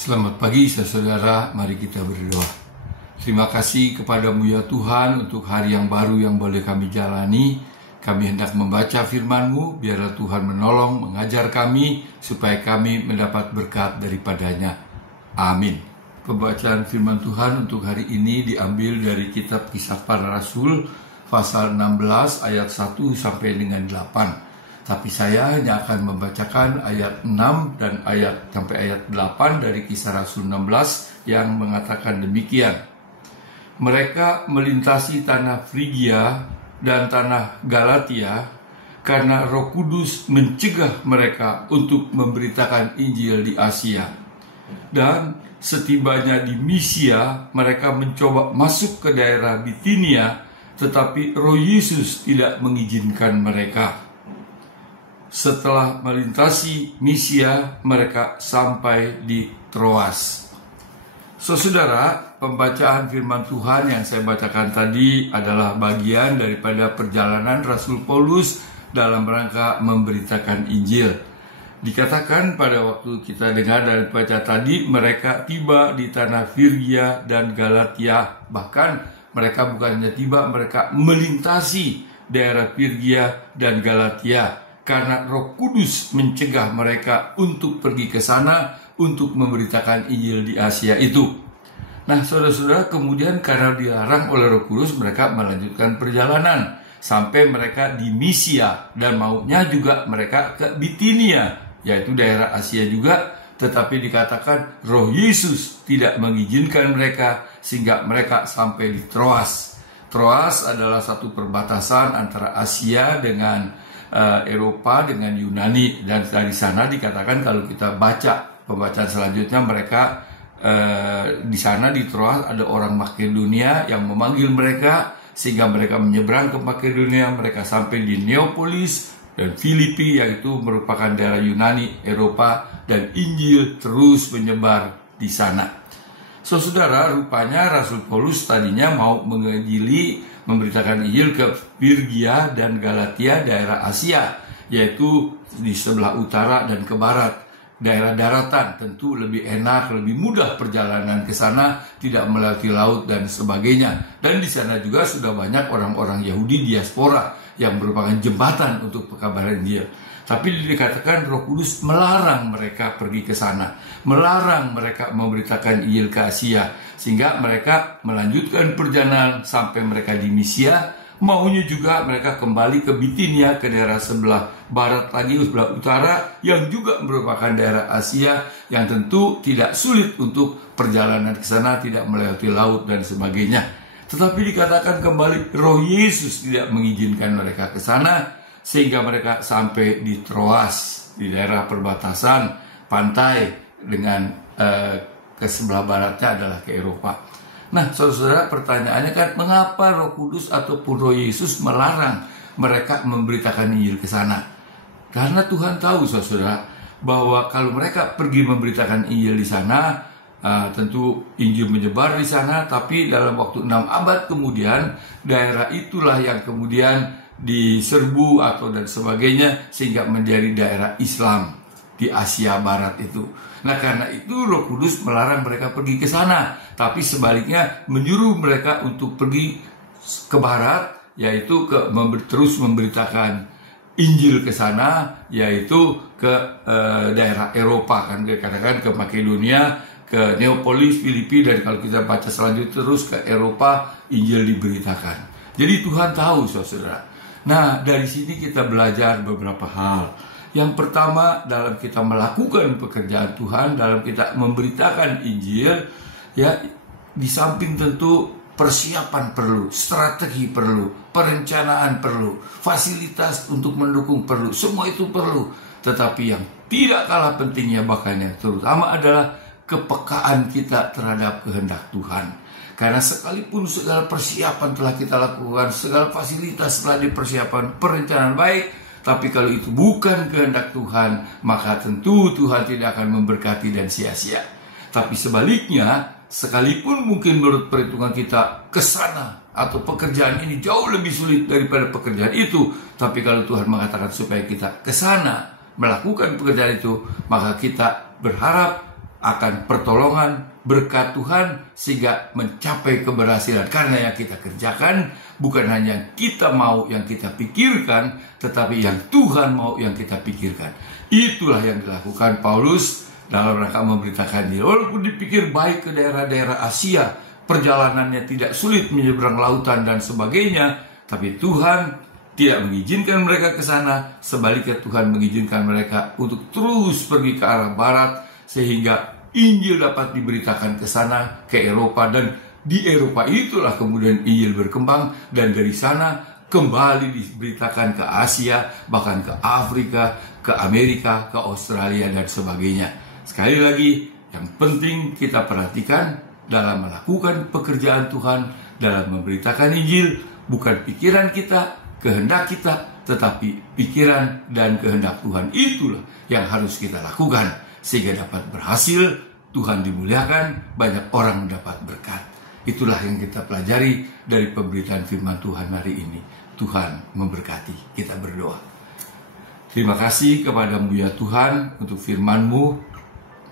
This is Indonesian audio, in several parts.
Selamat pagi saudara, mari kita berdoa. Terima kasih kepadamu ya Tuhan untuk hari yang baru yang boleh kami jalani. Kami hendak membaca firman-Mu, biarlah Tuhan menolong, mengajar kami, supaya kami mendapat berkat daripadanya. Amin. Pembacaan firman Tuhan untuk hari ini diambil dari kitab Kisah Para Rasul, pasal 16 ayat 1 sampai dengan 8. Tapi saya hanya akan membacakan ayat 6 dan ayat sampai ayat 8 dari Kisah Rasul 16 yang mengatakan demikian. Mereka melintasi tanah Frigia dan tanah Galatia karena Roh Kudus mencegah mereka untuk memberitakan Injil di Asia. Dan setibanya di Misia, mereka mencoba masuk ke daerah Bitinia, tetapi Roh Yesus tidak mengizinkan mereka. Setelah melintasi Misia, mereka sampai di Troas. Saudara, pembacaan firman Tuhan yang saya bacakan tadi adalah bagian daripada perjalanan Rasul Paulus dalam rangka memberitakan Injil. Dikatakan pada waktu kita dengar dan baca tadi, mereka tiba di tanah Frigia dan Galatia. Bahkan mereka bukan hanya tiba, mereka melintasi daerah Frigia dan Galatia. Karena Roh Kudus mencegah mereka untuk pergi ke sana untuk memberitakan Injil di Asia itu. Nah, saudara-saudara, kemudian karena dilarang oleh Roh Kudus, mereka melanjutkan perjalanan sampai mereka di Misia dan maunya juga mereka ke Bitinia, yaitu daerah Asia juga, tetapi dikatakan Roh Yesus tidak mengizinkan mereka sehingga mereka sampai di Troas. Troas adalah satu perbatasan antara Asia dengan Eropa dengan Yunani, dan dari sana dikatakan kalau kita baca pembacaan selanjutnya mereka di sana di Troas ada orang Makedonia yang memanggil mereka sehingga mereka menyeberang ke Makedonia. Mereka sampai di Neapolis dan Filipi, yaitu merupakan daerah Yunani Eropa, dan Injil terus menyebar di sana. Saudara, rupanya Rasul Paulus tadinya mau memberitakan Injil ke Frigia dan Galatia, daerah Asia, yaitu di sebelah utara dan ke barat, daerah daratan. Tentu lebih enak, lebih mudah perjalanan ke sana, tidak melewati laut dan sebagainya. Dan di sana juga sudah banyak orang-orang Yahudi diaspora yang merupakan jembatan untuk pekabaran Injil. Tapi dikatakan Roh Kudus melarang mereka pergi ke sana, melarang mereka memberitakan Injil ke Asia, sehingga mereka melanjutkan perjalanan sampai mereka di Misia. Maunya juga mereka kembali ke Bitinia, ke daerah sebelah barat lagi, sebelah utara, yang juga merupakan daerah Asia, yang tentu tidak sulit untuk perjalanan ke sana, tidak melewati laut dan sebagainya. Tetapi dikatakan kembali Roh Yesus tidak mengizinkan mereka ke sana, sehingga mereka sampai di Troas, di daerah perbatasan pantai dengan ke sebelah baratnya adalah ke Eropa. Nah, saudara, pertanyaannya kan, mengapa Roh Kudus ataupun Roh Yesus melarang mereka memberitakan Injil ke sana? Karena Tuhan tahu, saudara, bahwa kalau mereka pergi memberitakan Injil di sana, tentu Injil menyebar di sana, tapi dalam waktu 6 abad kemudian, daerah itulah yang kemudian diserbu atau dan sebagainya, sehingga menjadi daerah Islam di Asia Barat itu. Nah, karena itu Roh Kudus melarang mereka pergi ke sana, tapi sebaliknya menyuruh mereka untuk pergi ke barat, yaitu terus memberitakan Injil ke sana, yaitu ke daerah Eropa, kan dikatakan ke Makedonia, ke Neapolis, Filipi, dan kalau kita baca selanjutnya terus ke Eropa, Injil diberitakan. Jadi Tuhan tahu, saudara. Nah, dari sini kita belajar beberapa hal. Yang pertama, dalam kita melakukan pekerjaan Tuhan, dalam kita memberitakan Injil, ya, di samping tentu persiapan perlu, strategi perlu, perencanaan perlu, fasilitas untuk mendukung perlu, semua itu perlu. Tetapi yang tidak kalah pentingnya, bahkan yang terutama adalah kepekaan kita terhadap kehendak Tuhan. Karena sekalipun segala persiapan telah kita lakukan, segala fasilitas telah dipersiapkan, perencanaan baik, tapi kalau itu bukan kehendak Tuhan, maka tentu Tuhan tidak akan memberkati dan sia-sia. Tapi sebaliknya, sekalipun mungkin menurut perhitungan kita ke sana atau pekerjaan ini jauh lebih sulit daripada pekerjaan itu, tapi kalau Tuhan mengatakan supaya kita ke sana melakukan pekerjaan itu, maka kita berharap akan pertolongan berkat Tuhan sehingga mencapai keberhasilan. Karena yang kita kerjakan bukan hanya yang kita mau, yang kita pikirkan, tetapi yang Tuhan mau, yang kita pikirkan. Itulah yang dilakukan Paulus dalam rangka memberitakan dia. Walaupun dipikir baik ke daerah-daerah Asia, perjalanannya tidak sulit menyeberang lautan dan sebagainya, tapi Tuhan tidak mengizinkan mereka ke sana. Sebaliknya Tuhan mengizinkan mereka untuk terus pergi ke arah barat, sehingga Injil dapat diberitakan ke sana, ke Eropa, dan di Eropa itulah kemudian Injil berkembang, dan dari sana kembali diberitakan ke Asia, bahkan ke Afrika, ke Amerika, ke Australia, dan sebagainya. Sekali lagi, yang penting kita perhatikan dalam melakukan pekerjaan Tuhan, dalam memberitakan Injil, bukan pikiran kita, kehendak kita, tetapi pikiran dan kehendak Tuhan. Itulah yang harus kita lakukan sehingga dapat berhasil, Tuhan dimuliakan, banyak orang mendapat berkat. Itulah yang kita pelajari dari pemberitaan firman Tuhan hari ini. Tuhan memberkati. Kita berdoa. Terima kasih kepadamu ya Tuhan untuk firman-Mu.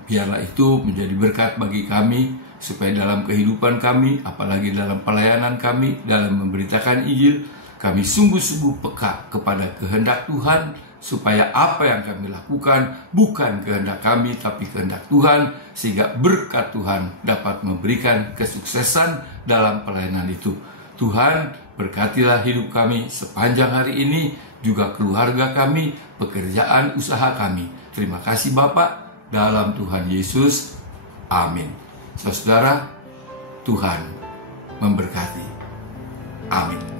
Biarlah itu menjadi berkat bagi kami, supaya dalam kehidupan kami, apalagi dalam pelayanan kami, dalam memberitakan Injil, kami sungguh-sungguh peka kepada kehendak Tuhan, supaya apa yang kami lakukan bukan kehendak kami, tapi kehendak Tuhan, sehingga berkat Tuhan dapat memberikan kesuksesan dalam pelayanan itu. Tuhan, berkatilah hidup kami sepanjang hari ini, juga keluarga kami, pekerjaan usaha kami. Terima kasih Bapa, dalam Tuhan Yesus. Amin. Saudara, Tuhan memberkati. Amin.